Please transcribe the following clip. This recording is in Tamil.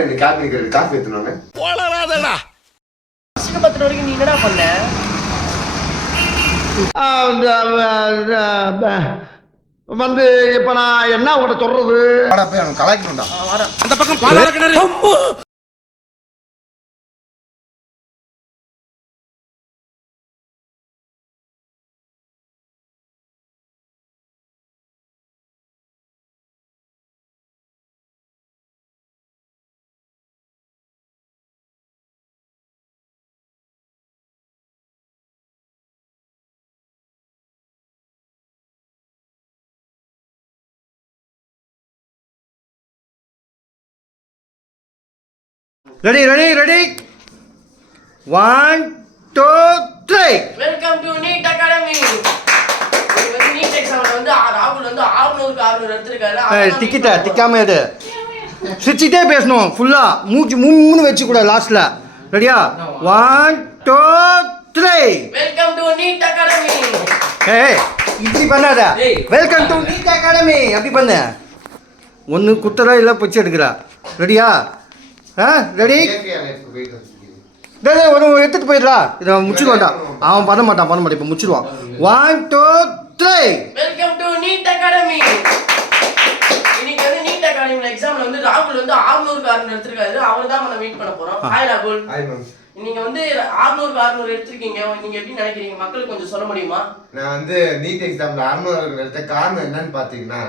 ரெண்டு காஃபி எடுத்துனாங்க போடாதடா அசிங்கப்படுத்துற வரைக்கும் நீ என்னடா பண்ண வந்து இப்ப நான் என்ன உங்கள்கிட்ட சொல்றது போய் அவன் கலாய்க்கணும்டா அந்த பக்கம் பாலால கிணறு ready 1 2 3 welcome to NEET academy வந்து நீட் எக்ஸாம்ல வந்து ராகுல் வந்து 600க்கு 600 எடுத்துருக்காரு டிக்கெட்டை டிக்காம எடு சிரிச்சிட்டே பேசணும் ஃபுல்லா மூச்சு மூணு வச்சு கூட லாஸ்ட்ல ரெடியா 1 2 3 வெல்கம் டு நீட் அகாடமி ஏய் இப்படி பண்ணாத வெல்கம் டு நீட் அகாடமி அப்படி பண்ணு ஒன்று குத்துறா இல்லை பிச்சு எடுக்கிறா ரெடியா ரெடி ஒரு எடுத்துட்டு போயிடலா இதை முடிச்சுடுவான்டா அவன் பண்ண மாட்டான் இப்போ முடிச்சிடுவான் 1 2 3 வெல்கம் டு நீட் அகாடமி இன்னைக்கு வந்து நீட் அகாடமில எக்ஸாம்ல வந்து ராகுல் வந்து 600க்கு 600 எடுத்துருக்காரு அவர் தான் நம்ம மீட் பண்ண போறோம் ஹாய் ராகுல் நீங்க வந்து 600க்கு 600 எடுத்துருக்கீங்க நீங்க எப்படி நினைக்கிறீங்க மக்களுக்கு கொஞ்சம் சொல்ல முடியுமா நான் வந்து நீட் எக்ஸாம்ல 600 எடுத்த காரணம் என்னன்னு பாத்தீங்கன்னா